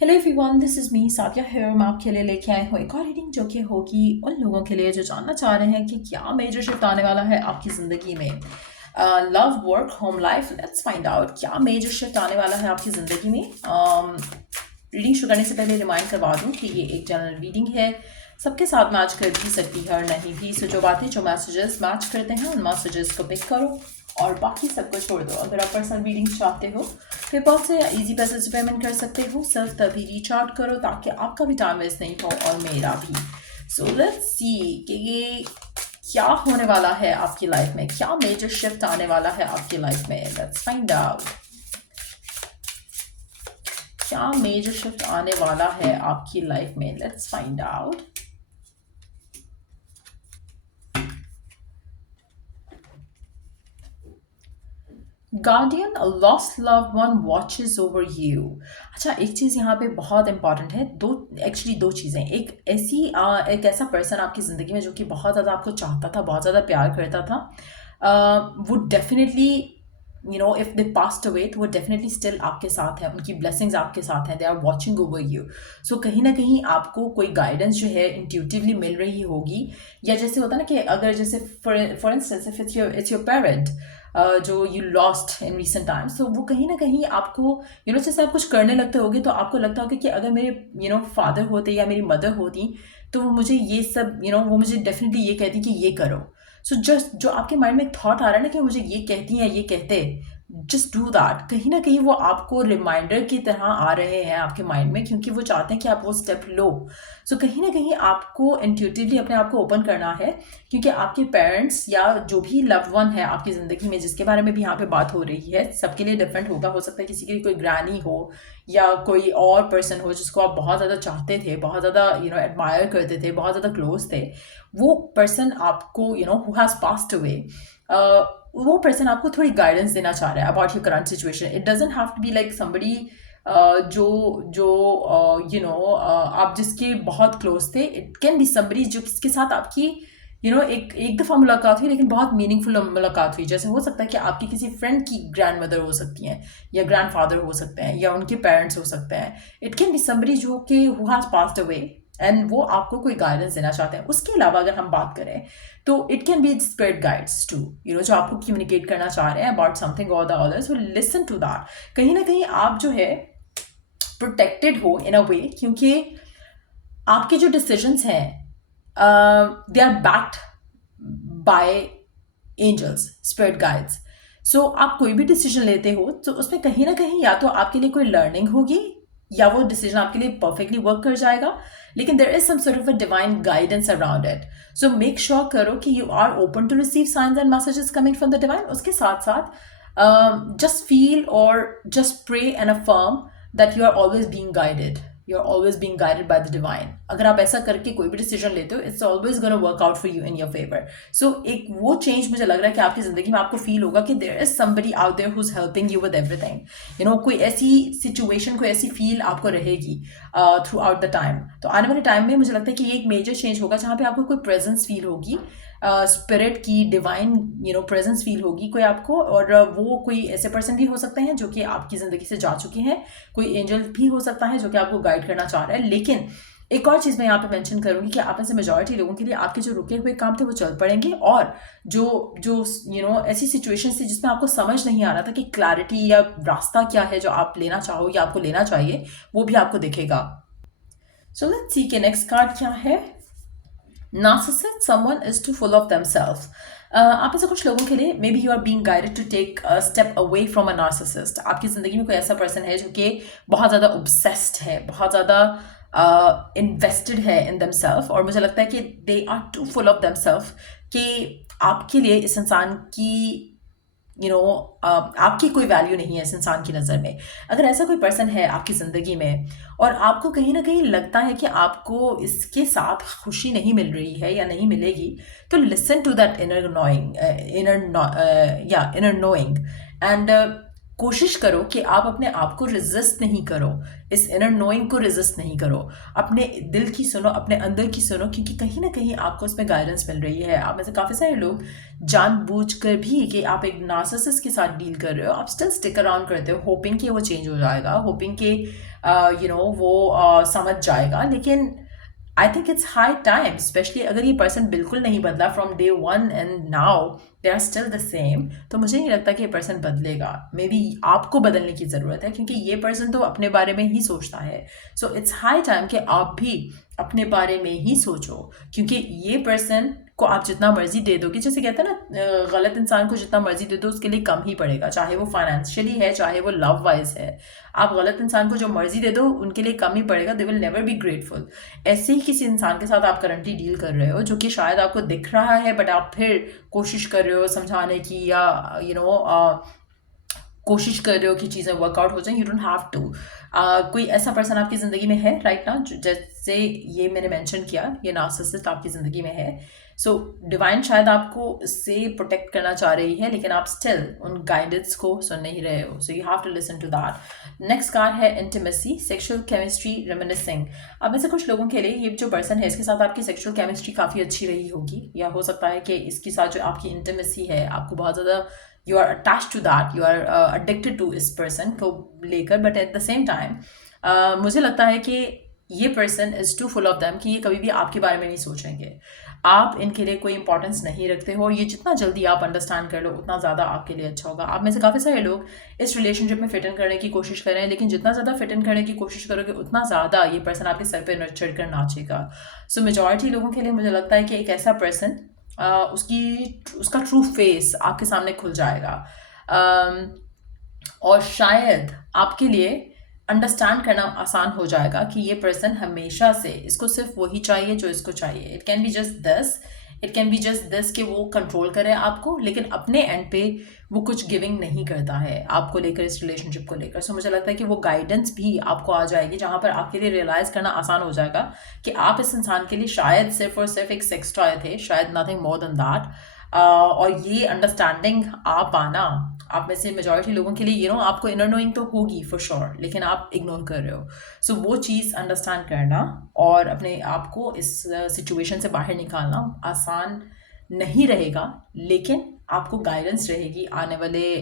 Hello everyone, this is me Sadia here. मैं आपके लिए लेके आई हूँ एक और रीडिंग जो कि होगी उन लोगों के लिए जो जानना चाह रहे हैं कि क्या मेजर शिफ्ट आने वाला है आपकी ज़िंदगी में। Love, work, home life, let's find out क्या मेजर शिफ्ट आने वाला है आपकी ज़िंदगी में। रीडिंग शुरू करने से पहले रिमाइंड करवा दूँ कि ये एक जनरल रीडिंग है, सबके साथ मैच कर भी सकती है और नहीं भी। सो जो बातें जो मैसेजेस मैच करते हैं उन मैसेजेस को पिक करो और बाकी सबको छोड़ दो। अगर आप पर्सनल रीडिंग चाहते हो पेपल से या इजी पैसे से पेमेंट कर सकते हो। सिर्फ तभी रीच आउट करो ताकि आपका भी टाइम वेस्ट नहीं हो और मेरा भी। सो लेट्स सी कि ये क्या होने वाला है आपकी लाइफ में, क्या मेजर शिफ्ट आने वाला है आपकी लाइफ में। लेट्स फाइंड आउट क्या मेजर शिफ्ट आने वाला है आपकी लाइफ में। Let's find out. Guardian, a lost love one watches over you. अच्छा, एक चीज़ यहाँ पे बहुत इंपॉर्टेंट है। एक्चुअली दो चीज़ें। एक ऐसा पर्सन आपकी ज़िंदगी में जो कि बहुत ज़्यादा आपको चाहता था, बहुत ज़्यादा प्यार करता था, वो definitely if they passed away तो वो डेफिनेटली स्टिल आपके साथ है, उनकी ब्लेसिंग्स आपके साथ हैं, they are watching over you. So कहीं ना कहीं आपको कोई गाइडेंस जो है इंट्यूटिवली मिल रही होगी। या जैसे होता है ना कि अगर जैसे for instance if it's your parent जो you lost in recent times, तो वो कहीं ना कहीं आपको जैसे आप कुछ करने लगते होगे तो आपको लगता होगा कि अगर मेरे फादर होते या मेरी मदर होती तो वो मुझे ये सब वो मुझे डेफिनेटली ये कहती कि ये करो। सो जस्ट जो आपके माइंड में एक थॉट आ रहा है ना कि मुझे ये कहती हैं ये कहते, जस्ट डू दैट। कहीं ना कहीं वो आपको रिमाइंडर की तरह आ रहे हैं आपके माइंड में, क्योंकि वो चाहते हैं कि आप वो स्टेप लो। सो कहीं ना कहीं आपको इंट्यूटिवली अपने आप को ओपन करना है, क्योंकि आपके पेरेंट्स या जो भी लव वन है आपकी ज़िंदगी में जिसके बारे में भी यहाँ पे बात हो रही है, सबके लिए डिफरेंट होगा। हो सकता है किसी की कोई ग्रैनी हो या कोई और पर्सन हो जिसको आप बहुत ज़्यादा चाहते थे, बहुत ज़्यादा एडमायर करते थे, बहुत ज़्यादा क्लोज थे। वो पर्सन आपको हु हैज़ पास्ड अवे, वो पर्सन आपको थोड़ी गाइडेंस देना चाह रहा है about your current situation. It doesn't have to be like somebody जो जो आप जिसके बहुत क्लोज थे। इट कैन बी समबडी जो किसके साथ आपकी एक दफ़ा मुलाकात हुई लेकिन बहुत मीनिंगफुल मुलाकात हुई। जैसे हो सकता है कि आपकी किसी फ्रेंड की ग्रैंड मदर हो सकती हैं या ग्रैंड फादर हो सकते हैं या उनके पेरेंट्स हो सकते हैं। इट कैन बी समबडी जो कि who has passed away and वो आपको कोई गाइडेंस देना चाहते हैं। उसके अलावा अगर हम बात करें तो it can be spirit guides too, जो आपको कम्युनिकेट करना चाह रहे हैं अबाउट समथिंग और the others, so listen to that. कहीं ना कहीं आप जो है प्रोटेक्टेड हो इन अ वे, क्योंकि आपके जो डिसीजंस हैं they are backed by angels, spirit guides. So आप कोई भी डिसीजन लेते हो तो उसमें कहीं ना कहीं या तो आपके लिए कोई लर्निंग होगी या वो डिसीजन आपके लिए परफेक्टली वर्क कर जाएगा, लेकिन there is some sort of a divine guidance around it. So make sure करो कि you are open to receive signs and messages coming from the divine. उसके साथ साथ जस्ट फील और just pray and affirm that you are always being guided, you are always being guided by the divine. अगर आप ऐसा करके कोई भी डिसीजन लेते हो, it's always gonna work out for you in your favour. So एक वो चेंज मुझे लग रहा है कि आपकी जिंदगी में आपको फील होगा कि there is somebody out there who is helping you with everything. कोई ऐसी सिचुएशन, कोई ऐसी फील आपको रहेगी थ्रू आउट द टाइम। तो आने वाले टाइम में मुझे लगता है कि ये एक मेजर चेंज होगा जहाँ पे आपको कोई प्रेजेंस फील होगी, स्पिरिट की डिवाइन प्रेजेंस फील होगी कोई आपको। और वो कोई ऐसे पर्सन भी हो सकते हैं जो कि आपकी ज़िंदगी से जा चुके हैं, कोई एंजल भी हो सकता है जो कि आपको गाइड करना चाह रहा है। लेकिन एक और चीज़ मैं यहाँ पे मेंशन करूँगी कि आप में से मेजॉरिटी लोगों के लिए आपके जो रुके हुए काम थे वो चल पड़ेंगे, और जो जो ऐसी सिचुएशन थी जिसमें आपको समझ नहीं आ रहा था कि क्लैरिटी या रास्ता क्या है जो आप लेना चाहो या आपको लेना चाहिए, वो भी आपको दिखेगा। सो लेट्स सी के नेक्स्ट कार्ड क्या है। Narcissist, someone is too full of themselves. आप ऐसे कुछ लोगों के लिए maybe you are being guided to take a step away from a narcissist. आपकी ज़िंदगी में कोई ऐसा पर्सन है जो कि बहुत ज़्यादा ऑब्सेस्ड है, बहुत ज़्यादा इन्वेस्टेड है इन देमसेल्फ, और मुझे लगता है कि they are too full of themselves कि आपके लिए इस इंसान की आपकी कोई वैल्यू नहीं है इस इंसान की नज़र में। अगर ऐसा कोई पर्सन है आपकी ज़िंदगी में और आपको कहीं ना कहीं लगता है कि आपको इसके साथ खुशी नहीं मिल रही है या नहीं मिलेगी, तो listen to that inner knowing, inner knowing, and कोशिश करो कि आप अपने आप को रेजिस्ट नहीं करो, इस इनर नोइंग को रेजिस्ट नहीं करो। अपने दिल की सुनो, अपने अंदर की सुनो, क्योंकि कहीं ना कहीं आपको उसमें गाइडेंस मिल रही है। आप में से काफ़ी सारे लोग जानबूझकर भी कि आप एक नार्सिसिस्ट के साथ डील कर रहे हो, आप स्टिल स्टिक अराउंड करते हो, होपिंग कि वो चेंज हो जाएगा, होपिंग कि वो समझ जाएगा। लेकिन I think it's high time, specially अगर ये पर्सन बिल्कुल नहीं बदला from day one and now they are still the same, तो मुझे नहीं लगता कि ये पर्सन बदलेगा। मे बी आपको बदलने की ज़रूरत है, क्योंकि ये पर्सन तो अपने बारे में ही सोचता है। सो इट्स हाई टाइम कि आप भी अपने बारे में ही सोचो, क्योंकि ये पर्सन को आप जितना मर्जी दे दोगे, जैसे कहते हैं ना, गलत इंसान को जितना मर्जी दे दो उसके लिए कम ही पड़ेगा, चाहे वो फाइनेंशियली है चाहे वो लव वाइज है। आप गलत इंसान को जो मर्जी दे दो उनके लिए कम ही पड़ेगा, they will never be grateful. ऐसे ही किसी इंसान के साथ आप करंटली डील कर रहे हो जो कि शायद आपको दिख रहा है, बट आप फिर कोशिश कर रहे हो समझाने की, या कोशिश कर रहे हो कि चीज़ें वर्कआउट हो जाएं। You don't have to. कोई ऐसा पर्सन आपकी ज़िंदगी में है राइट नाउ, जैसे ये मैंने मेंशन किया, ये नार्सिसिस्ट आपकी ज़िंदगी में है। सो डिवाइन शायद आपको इससे प्रोटेक्ट करना चाह रही है, लेकिन आप स्टिल उन गाइडेंस को सुन नहीं रहे हो। So you have to listen to that. Next card है इंटीमेसी, सेक्सुअल केमिस्ट्री, रेमिनिसिंग। अब ऐसे कुछ लोगों के लिए ये जो पर्सन है इसके साथ आपकी सेक्सुअल केमिस्ट्री काफ़ी अच्छी रही होगी, या हो सकता है कि इसके साथ जो आपकी इंटीमेसी है आपको बहुत ज़्यादा, you are attached to that, you are addicted to इस person को लेकर। But at the same time मुझे लगता है कि ये person is too full of them कि ये कभी भी आपके बारे में नहीं सोचेंगे। आप इनके लिए कोई इंपॉर्टेंस नहीं रखते हो, और ये जितना जल्दी आप अंडरस्टैंड कर लो उतना ज़्यादा आपके लिए अच्छा होगा। आप में से काफ़ी सारे लोग इस रिलेशनशिप में फिट इन करने की कोशिश कर रहे हैं, लेकिन जितना ज़्यादा फिट इन करने की कोशिश करोगे उतना ज़्यादा ये पर्सन आपके सर पर चढ़ कर नाचेगा। सो मेजॉरिटी लोगों के लिए मुझे लगता है कि एक ऐसा पर्सन उसका ट्रू फेस आपके सामने खुल जाएगा, और शायद आपके लिए अंडरस्टैंड करना आसान हो जाएगा कि ये पर्सन हमेशा से इसको सिर्फ वही चाहिए जो इसको चाहिए। It can be just this, it can be just this कि वो कंट्रोल करे आपको, लेकिन अपने एंड पे वो कुछ गिविंग नहीं करता है आपको लेकर, इस रिलेशनशिप को लेकर। सो मुझे लगता है कि वो गाइडेंस भी आपको आ जाएगी, जहाँ पर आपके लिए रियलाइज़ करना आसान हो जाएगा कि आप इस इंसान के लिए शायद सिर्फ और सिर्फ एक सेक्स टॉय थे, शायद नथिंग मोर देन दैट। और ये अंडरस्टैंडिंग आ पाना आप में से मेजॉरिटी लोगों के लिए आपको इनर नोइंग तो होगी फॉर श्योर, लेकिन आप इग्नोर कर रहे हो। सो वो चीज़ अंडरस्टैंड करना और अपने आप को इस सिचुएशन से बाहर निकालना आसान नहीं रहेगा, लेकिन आपको गाइडेंस रहेगी आने वाले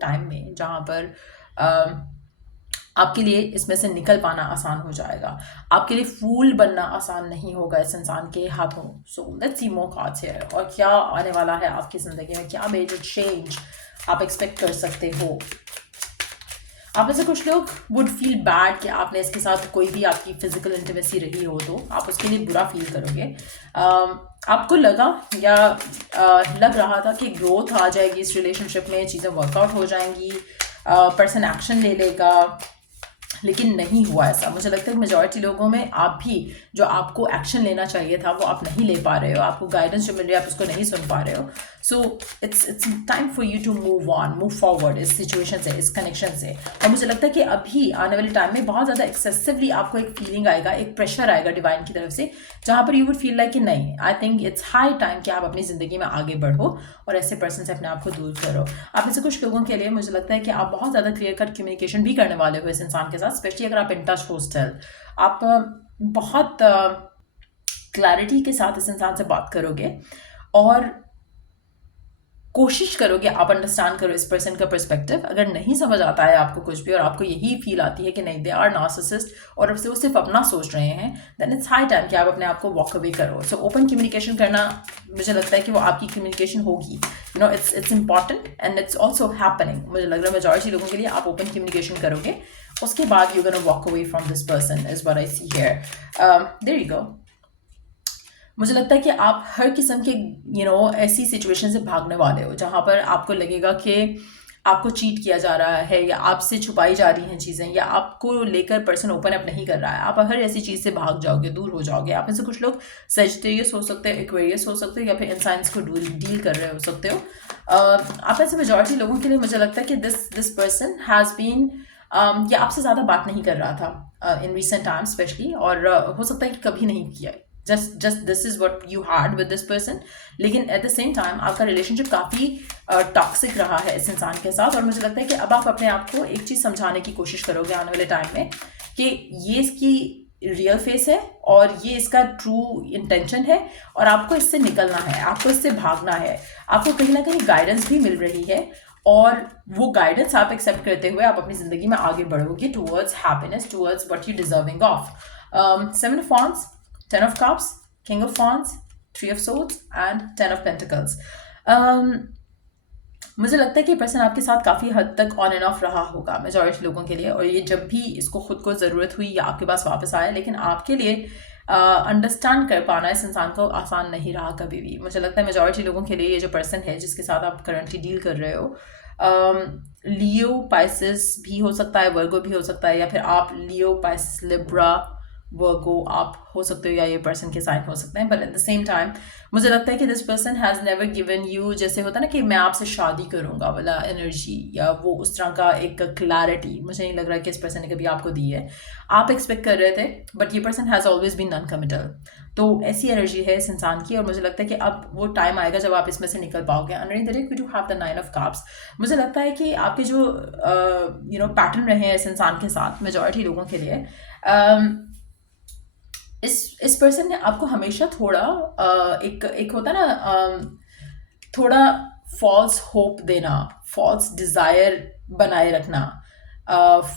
टाइम में, जहाँ पर आपके लिए इसमें से निकल पाना आसान हो जाएगा। आपके लिए फूल बनना आसान नहीं होगा इस इंसान के हाथों। So let's see more cards here, और क्या आने वाला है आपकी ज़िंदगी में, क्या मेजर चेंज आप एक्सपेक्ट कर सकते हो। आप में से कुछ लोग वुड फील बैड कि आपने इसके साथ कोई भी आपकी फिजिकल इंटीमेसी रही हो तो आप उसके लिए बुरा फील करोगे। आपको लगा या लग रहा था कि ग्रोथ आ जाएगी इस रिलेशनशिप में, चीज़ें वर्कआउट हो जाएंगी, पर्सन एक्शन ले लेगा, लेकिन नहीं हुआ ऐसा। मुझे लगता है कि मेजॉरिटी लोगों में आप भी जो आपको एक्शन लेना चाहिए था वो आप नहीं ले पा रहे हो, आपको गाइडेंस जो मिल रही है आप उसको नहीं सुन पा रहे हो। So it's time for you to move on, move forward इस सिचुएशन से, इस कनेक्शन से। और मुझे लगता है कि अभी आने वाले टाइम में बहुत ज़्यादा एक्सेसिवली आपको एक फीलिंग आएगा, एक प्रेशर आएगा डिवाइन की तरफ से, जहाँ पर यू वुड फील लाइक कि नहीं, आई थिंक इट्स हाई टाइम कि आप अपनी ज़िंदगी में आगे बढ़ो और ऐसे पर्सन से अपने आप को दूर करो। आप में से कुछ लोगों के लिए मुझे लगता है कि आप बहुत ज़्यादा क्लियर कट कम्युनिकेशन भी करने वाले हो इस इंसान के साथ, स्पेशली अगर आप इन टच हो स्टिल। आप बहुत क्लैरिटी के साथ इस इंसान से बात करोगे और कोशिश करोगे आप अंडरस्टैंड करो इस पर्सन का पर्सपेक्टिव। अगर नहीं समझ आता है आपको कुछ भी और आपको यही फील आती है कि नहीं दे आर नार्सिसिस्ट और वो सिर्फ अपना सोच रहे हैं, देन इट्स हाई टाइम कि आप अपने आप को वॉक अवे करो। सो ओपन कम्युनिकेशन करना, मुझे लगता है कि वो आपकी कम्युनिकेशन होगी, it's important and it's also happening. मुझे लग रहा है मेजॉरिटी लोगों के लिए आप ओपन कम्युनिकेशन करोगे, उसके बाद you gonna walk away from this person is what I see here. There you go. मुझे लगता है कि आप हर किस्म के ऐसी सिचुएशन से भागने वाले हो जहाँ पर आपको लगेगा कि आपको चीट किया जा रहा है, या आपसे छुपाई जा रही हैं चीज़ें, या आपको लेकर पर्सन ओपन अप नहीं कर रहा है। आप हर ऐसी चीज़ से भाग जाओगे, दूर हो जाओगे। आप में से कुछ लोग सजिटेरियस हो सकते हो, एक्वेरियस हो सकते हो, या फिर इंसाइंस को डील कर रहे हो सकते हो। आप ऐसे मेजॉरिटी लोगों के लिए मुझे लगता है कि दिस पर्सन हैज़ बीन या आपसे ज़्यादा बात नहीं कर रहा था इन रिसेंट टाइम स्पेशली, और हो सकता है कि कभी नहीं किया है। just this is what you had with this person, लेकिन at the same time आपका रिलेशनशिप काफ़ी टॉक्सिक रहा है इस इंसान के साथ। और मुझे लगता है कि अब आप अपने आप को एक चीज़ समझाने की कोशिश करोगे आने वाले टाइम में कि ये इसकी रियल फेस है और ये इसका ट्रू इंटेंशन है, और आपको इससे निकलना है, आपको इससे भागना है। आपको कहीं ना कहीं गाइडेंस भी मिल रही है, और वो गाइडेंस आप एक्सेप्ट करते हुए आप अपनी ज़िंदगी में आगे बढ़ोगे towards happiness, towards what you deserving of. 7 of Wands, 10 of Cups, King of Wands, 3 of Swords and 10 of Pentacles. मुझे लगता है कि पर्सन आपके साथ काफ़ी हद तक ऑन एंड ऑफ रहा होगा मेजॉरिटी लोगों के लिए, और ये जब भी इसको खुद को ज़रूरत हुई या आपके पास वापस आया, लेकिन आपके लिए अंडरस्टैंड कर पाना इस इंसान को आसान नहीं रहा कभी भी. मुझे लगता है मेजॉरिटी लोगों के लिए ये जो पर्सन है जिसके साथ आप करंटली डील कर रहे हो, लियो पाइसिस भी हो सकता है, वर्गो भी हो सकता है, या फिर आप लियो पाइसिस लिब्रा वर्गो आप हो सकते हो, या ये पर्सन के साइन हो सकते हैं. But at the same time मुझे लगता है कि this person has never given you, जैसे होता है ना कि मैं आपसे शादी करूंगा वाला एनर्जी, या वो उस तरह का एक क्लैरिटी मुझे नहीं लग रहा है कि इस पर्सन ने कभी आपको दी है. आप एक्सपेक्ट कर रहे थे, बट ये person has always been non committal. तो ऐसी एनर्जी है इस इंसान की, और मुझे लगता है कि अब वो टाइम आएगा जब आप इसमें से निकल पाओगे. Underneath that you do have the 9 of Cups. मुझे लगता है कि आपके जो पैटर्न रहे हैं इस इंसान के साथ मेजॉरिटी लोगों के लिए, इस पर्सन ने आपको हमेशा थोड़ा एक होता ना, थोड़ा फॉल्स होप देना, फॉल्स डिज़ायर बनाए रखना,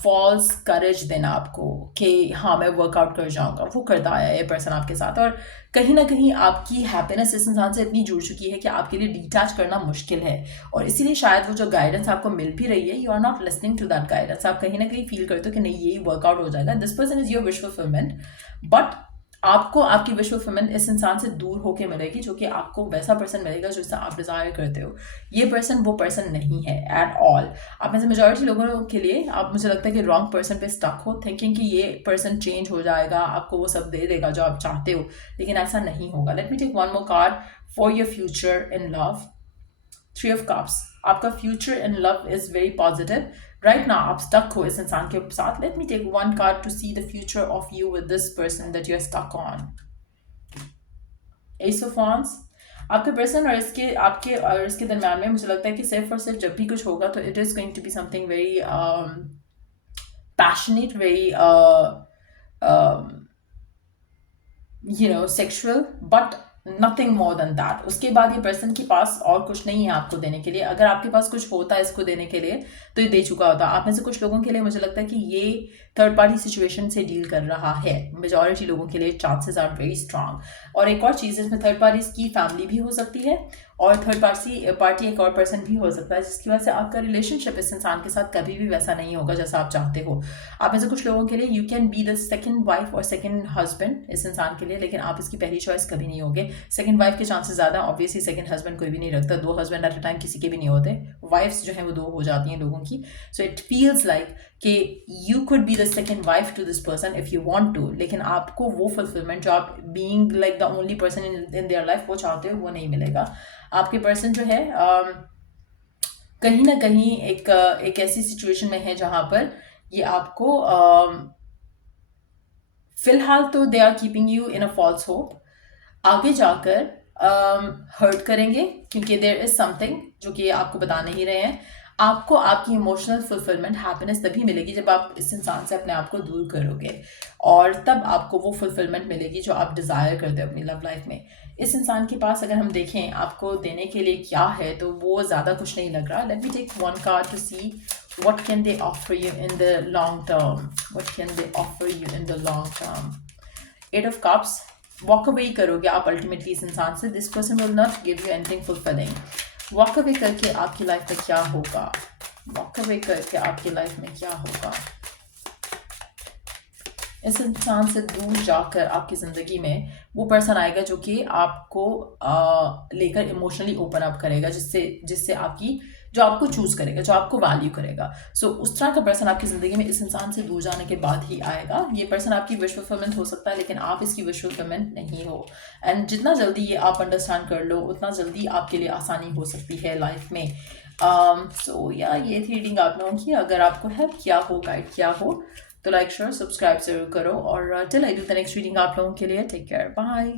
फॉल्स करेज देना आपको कि हाँ मैं वर्कआउट कर जाऊंगा, वो करता आया है ये पर्सन आपके साथ. और कहीं ना कहीं आपकी हैप्पीनेस इस इंसान से इतनी जुड़ चुकी है कि आपके लिए डिटैच करना मुश्किल है, और इसीलिए शायद वो जो गाइडेंस आपको मिल भी रही है, you are not listening to that guidance. आप कहीं ना कहीं फील करते हो कि नहीं यही वर्कआउट हो जाएगा, this person is your wish fulfilment, but आपको आपकी विश फुलफिलमेंट इस इंसान से दूर होके मिलेगी, जो कि आपको वैसा पर्सन मिलेगा जिससे आप डिज़ायर करते हो. ये पर्सन वो पर्सन नहीं है एट ऑल. आप में से मेजॉरिटी लोगों के लिए आप, मुझे लगता है कि रॉन्ग पर्सन पे स्टक हो, थिंकिंग कि ये पर्सन चेंज हो जाएगा, आपको वो सब दे देगा जो आप चाहते हो, लेकिन ऐसा नहीं होगा. Let me take one more card for your future in love. 3 of Cups. आपका future in love is very positive. Right now आप स्टक हो इस इंसान के साथ. Let me take one card to see the future of you with this person that you are stuck on. Ace of Wands. आपके person और इसके दरम्यान में मुझे लगता है कि सिर्फ और सिर्फ जब भी कुछ होगा तो it is going to be something very passionate, very sexual, but nothing more than that. उसके बाद ये पर्सन के पास और कुछ नहीं है आपको देने के लिए. अगर आपके पास कुछ होता है इसको देने के लिए तो ये दे चुका होता. आप में से कुछ लोगों के लिए मुझे लगता है कि ये थर्ड पार्टी सिचुएशन से डील कर रहा है. मेजॉरिटी लोगों के लिए चांसेस आर वेरी स्ट्रांग. और एक और चीज़, इसमें थर्ड पार्टी की फैमिली भी हो सकती है, और थर्ड पार्टी एक और पर्सन भी हो सकता है, जिसकी वजह से आपका रिलेशनशिप इस इंसान के साथ कभी भी वैसा नहीं होगा जैसा आप चाहते हो. आप में से कुछ लोगों के लिए you can be the second wife और सेकंड हस्बैंड इस इंसान के लिए, लेकिन आप इसकी पहली चॉइस कभी नहीं होगे. सेकंड वाइफ के चांसेस ज़्यादा, ऑब्वियसली सेकंड हस्बैंड कोई भी नहीं रखता. 2 हस्बैंड एट अ टाइम किसी के भी नहीं होते. वाइफ्स जो हैं वो 2 हो जाती हैं लोगों की. सो इट फील्स लाइक कि you could be the second wife to this person if you want to, लेकिन आपको वो फुलफिलमेंट जो आप being like the only person in their life वो चाहते हो वो नहीं मिलेगा. आपके पर्सन जो है कहीं ना कहीं एक ऐसी सिचुएशन में है जहाँ पर ये आपको फिलहाल तो they are keeping you in a false hope. आगे जाकर हर्ट करेंगे, क्योंकि देयर इज समथिंग जो कि आपको बता नहीं रहे हैं. आपको आपकी इमोशनल फुलफिलमेंट, हैप्पीनेस तभी मिलेगी जब आप इस इंसान से अपने आप को दूर करोगे, और तब आपको वो फुलफिलमेंट मिलेगी जो आप डिज़ायर करते हो अपनी लव लाइफ में. इस इंसान के पास अगर हम देखें आपको देने के लिए क्या है, तो वो ज़्यादा कुछ नहीं लग रहा. Let me take one card to see what can they offer you in the long term. What can they offer you in the long term? 8 of Cups. Walk away करोगे आप अल्टीमेटली इस इंसान से. This person will not give you anything fulfilling. Walk away करके आपकी life में क्या होगा? वॉक अवे करके आपकी लाइफ में क्या होगा? इस इंसान से दूर जाकर आपकी ज़िंदगी में वो पर्सन आएगा जो कि आपको लेकर इमोशनली ओपन अप करेगा, जिससे आपकी जो आपको चूज़ करेगा, जो आपको वैल्यू करेगा. सो उस तरह का पर्सन आपकी ज़िंदगी में इस इंसान से दूर जाने के बाद ही आएगा. ये पर्सन आपकी विश फुलफिलमेंट हो सकता है, लेकिन आप इसकी विश फुलफिलमेंट नहीं हो. एंड जितना जल्दी ये आप अंडरस्टैंड कर लो उतना जल्दी आपके लिए आसानी हो सकती है लाइफ में. सो या ये थी रीडिंग आप लोगों की. अगर आपको हेल्प किया हो, गाइड किया हो, तो लाइक शेयर सब्सक्राइब जरूर करो. और till I do the next reading आप लोगों के लिए, टेक केयर, बाय.